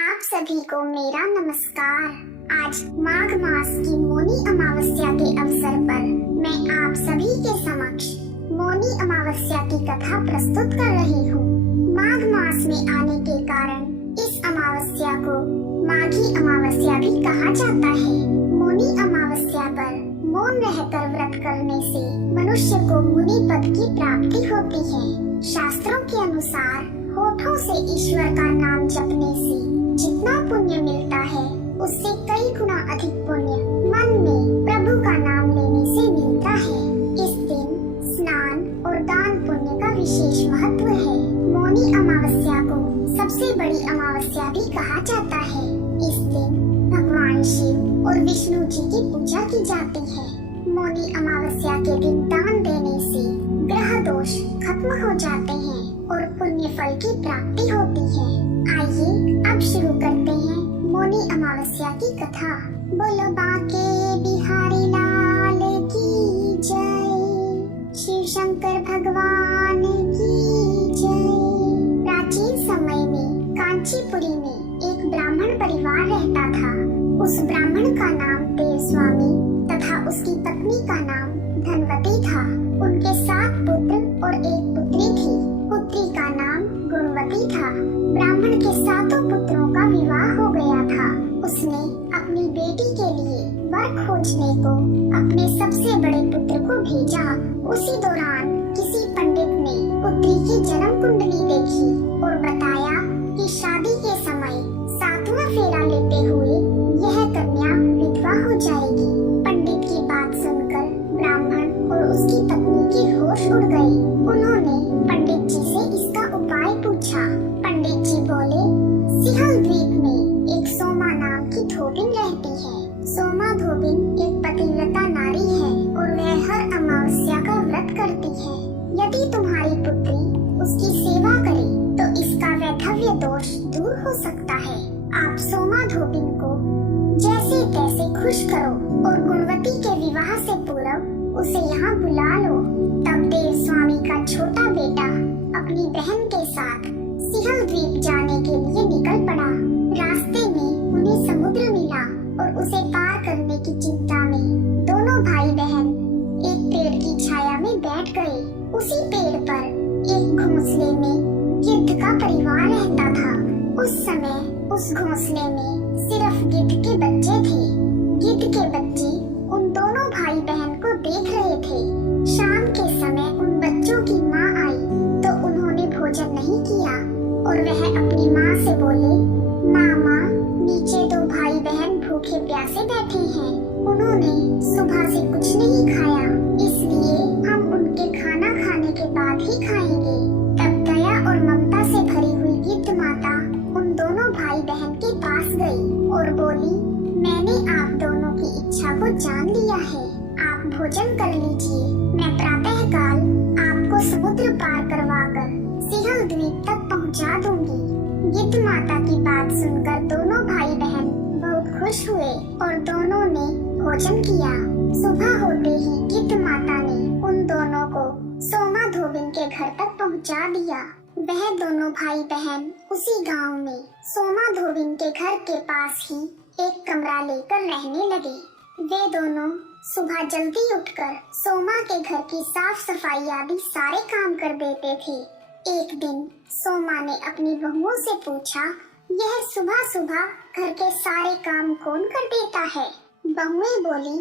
आप सभी को मेरा नमस्कार। आज माघ मास की मौनी अमावस्या के अवसर पर मैं आप सभी के समक्ष मौनी अमावस्या की कथा प्रस्तुत कर रही हूँ। माघ मास में आने के कारण इस अमावस्या को माघी अमावस्या भी कहा जाता है। मौनी अमावस्या पर मौन रहकर व्रत करने से मनुष्य को मुनि पद की प्राप्ति होती है। शास्त्रों के अनुसार होठों से ईश्वर का नाम जपने से जितना पुण्य मिलता है उससे कई गुना अधिक पुण्य मन में प्रभु का नाम लेने से मिलता है। इस दिन स्नान और दान पुण्य का विशेष महत्व है। मौनी अमावस्या को सबसे बड़ी अमावस्या भी कहा जाता है। इस दिन भगवान शिव और विष्णु जी की पूजा की जाती है। मौनी अमावस्या के दिन दान देने से ग्रह दोष खत्म हो जाते हैं और पुण्य फल की प्राप्ति होती है। आइए अब शुरू करते हैं मौनी अमावस्या की कथा। बोलो बाके बिहारी लाल की जय, शिव शंकर भगवान की जय। प्राचीन समय में कांचीपुरी में एक ब्राह्मण परिवार रहता था। उस ब्राह्मण का नाम देव स्वामी तथा उसकी पत्नी का नाम धनवती था। उनके 7 पुत्र और 1 पुत्री थी। पुत्री का नाम गुणवती था। ब्राह्मण के 7 पुत्रों का विवाह हो गया था। उसने अपनी बेटी के लिए वर खोजने को अपने सबसे बड़े पुत्र को भेजा। उसी दौरान किसी पंडित ने पुत्री की जन्म कुंडली देखी और बताया कि शादी के समय 7वां फेरा लेते हुए यह कन्या विधवा हो जाएगी। पंडित की बात सुनकर ब्राह्मण और उसकी पत्नी की होश उड़ गई। उन्होंने पंडित जी से इसका उपाय पूछा। पंडित जी बोले, सिंहल द्वीप में एक सोमा नाम की धोबिन रहती है। सोमा धोबिन एक पतिव्रता नारी है और वह हर अमावस्या का व्रत करती है। यदि तुम्हारी पुत्री उसकी सेवा करे तो इसका वैधव्य दोष दूर हो सकता है। आप सोमा धोबिन को जैसे तैसे खुश करो और गुणवती के विवाह से पूर्व उसे यहाँ बुला लो। तब देव स्वामी का छोटा बेटा अपनी बहन के साथ सिंहल द्वीप जाने के लिए निकल पड़ा। रास्ते में उन्हें समुद्र मिला और उसे पार करने की चिंता में दोनों भाई बहन एक पेड़ की छाया में बैठ गए। उसी पेड़ पर एक घोंसले में गिद्ध का परिवार रहता था। उस समय उस घोंसले में सिर्फ गिद्ध के बच्चे थे। गिद्ध के बच्चे उन दोनों भाई बहन को देख रहे थे। शाम के समय उन बच्चों की माँ आई तो उन्होंने भोजन नहीं किया और वह अपनी माँ से बोले, माँ नीचे 2 भाई बहन भूखे प्यासे बैठे हैं। उन्होंने सुबह से कुछ नहीं खाया, इसलिए हम उनके खाना खाने के बाद ही खाएंगे। तब दया और ममता से भरी हुई गिद्ध माता उन दोनों भाई बहन के पास गई और बोली, मैंने आप दोनों की इच्छा को जान लिया है। आप भोजन कर लीजिए। मैं प्रातः काल आपको समुद्र पार करवाकर सिंहल द्वीप तक पहुंचा दूंगी। गिद्ध माता की बात सुनकर दोनों भाई बहन बहुत खुश हुए और दोनों ने भोजन किया। सुबह होते ही गिद्ध माता ने उन दोनों को सोमा धोबिन के घर तक पहुंचा दिया। वह दोनों भाई बहन उसी गांव में सोमा धोबिन के घर के पास ही एक कमरा लेकर रहने लगे। वे दोनों सुबह जल्दी उठकर सोमा के घर की साफ सफाई आदि सारे काम कर देते थे। एक दिन सोमा ने अपनी बहुओं से पूछा, यह सुबह सुबह घर के सारे काम कौन कर देता है? बहुएं बोली,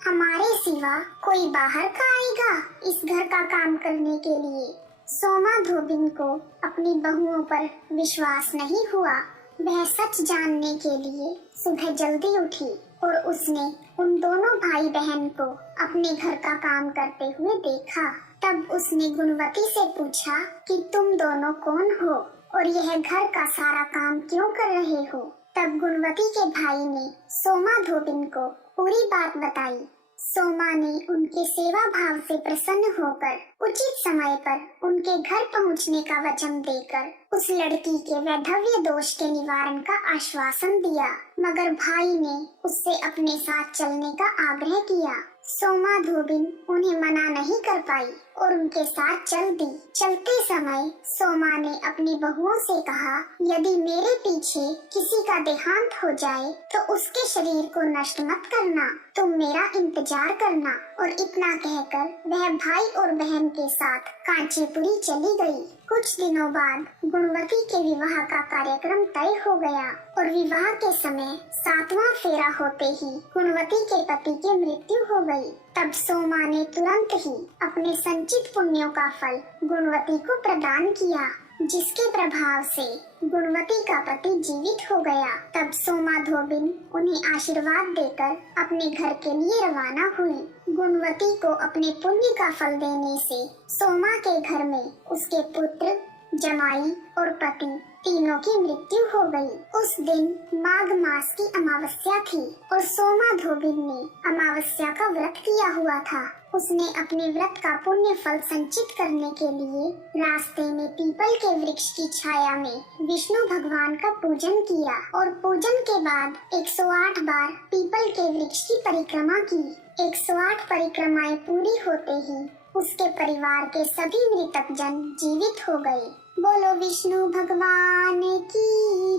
हमारे सिवा कोई बाहर का आएगा इस घर का काम करने के लिए। सोमा धोबिन को अपनी बहुओं पर विश्वास नहीं हुआ। वह सच जानने के लिए सुबह जल्दी उठी और उसने उन दोनों भाई बहन को अपने घर का काम करते हुए देखा। तब उसने गुणवती से पूछा कि तुम दोनों कौन हो और यह घर का सारा काम क्यों कर रहे हो? तब गुणवती के भाई ने सोमा धोबिन को पूरी बात बताई। सोमा ने उनके सेवा भाव से प्रसन्न होकर उचित समय पर उनके घर पहुंचने का वचन देकर उस लड़की के वैधव्य दोष के निवारण का आश्वासन दिया। मगर भाई ने उससे अपने साथ चलने का आग्रह किया। सोमा धोबिन उन्हें मना नहीं कर पाई और उनके साथ चल दी। चलते समय सोमा ने अपनी बहुओं से कहा, यदि मेरे पीछे किसी का देहांत हो जाए तो उसके शरीर को नष्ट मत करना, तुम मेरा इंतजार करना। और इतना कहकर वह भाई और बहन के साथ कांचीपुरी चली गई। कुछ दिनों बाद गुणवती के विवाह का कार्यक्रम तय हो गया और विवाह के समय 7वां फेरा होते ही गुणवती के पति की मृत्यु हो गई। तब सोमा ने तुरंत ही अपने संचित पुण्यों का फल गुणवती को प्रदान किया, जिसके प्रभाव से गुणवती का पति जीवित हो गया। तब सोमा धोबिन उन्हें आशीर्वाद देकर अपने घर के लिए रवाना हुई। गुणवती को अपने पुण्य का फल देने से सोमा के घर में उसके पुत्र, जमाई और पति तीनों की मृत्यु हो गई। उस दिन माघ मास की अमावस्या थी और सोमा धोबिन ने अमावस्या का व्रत किया हुआ था। उसने अपने व्रत का पुण्य फल संचित करने के लिए रास्ते में पीपल के वृक्ष की छाया में विष्णु भगवान का पूजन किया और पूजन के बाद 108 बार पीपल के वृक्ष की परिक्रमा की। 108 परिक्रमाएं पूरी होते ही उसके परिवार के सभी मृतक जन जीवित हो गए। बोलो विष्णु भगवान की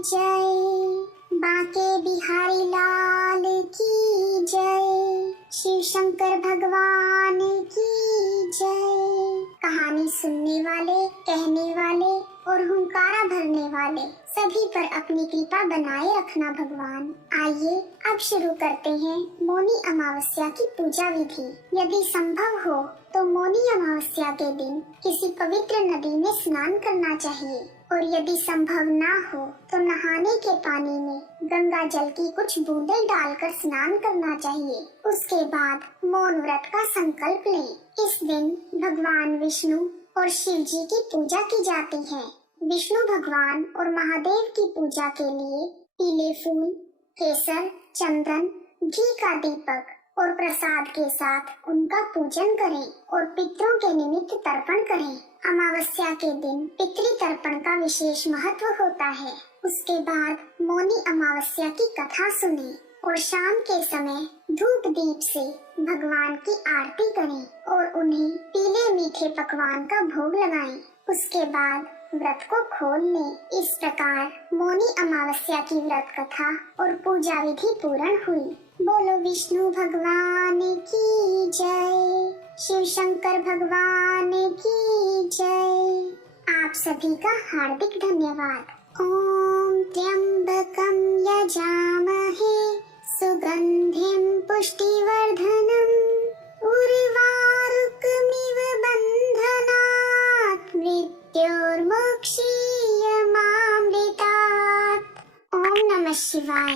जय, बांके बिहारी लाल की जय, शिव शंकर भगवान की जय। कहानी सुनने वाले, कहने वाले और हुंकारा भरने वाले सभी पर अपनी कृपा बनाए रखना भगवान। आइए अब शुरू करते हैं मौनी अमावस्या की पूजा विधि। यदि संभव हो तो मौनी अमावस्या के दिन किसी पवित्र नदी में स्नान करना चाहिए और यदि संभव ना हो तो नहाने के पानी में गंगा जल की कुछ बूंदें डालकर स्नान करना चाहिए। उसके बाद मौन व्रत का संकल्प लें। इस दिन भगवान विष्णु और शिव जी की पूजा की जाती है। विष्णु भगवान और महादेव की पूजा के लिए पीले फूल, केसर, चंदन, घी का दीपक और प्रसाद के साथ उनका पूजन करें और पितरों के निमित्त तर्पण करें। अमावस्या के दिन पितृ तर्पण का विशेष महत्व होता है। उसके बाद मौनी अमावस्या की कथा सुनें और शाम के समय धूप दीप से भगवान की आरती करें और उन्हें पीले मीठे पकवान का भोग लगाएं। उसके बाद व्रत को खोल लें। इस प्रकार मौनी अमावस्या की व्रत कथा और पूजा विधि पूर्ण हुई। बोलो विष्णु भगवान की जय, शिव शंकर भगवान की जय। आप सभी का हार्दिक धन्यवाद। ओम त्र्यंबकं यजामहे सुगंधिं पुष्टिवर्धनम् उर्वारुकमिव बन्धनात् मृत्योर्मोक्षीयमामृतात्। ओम नमः शिवाय।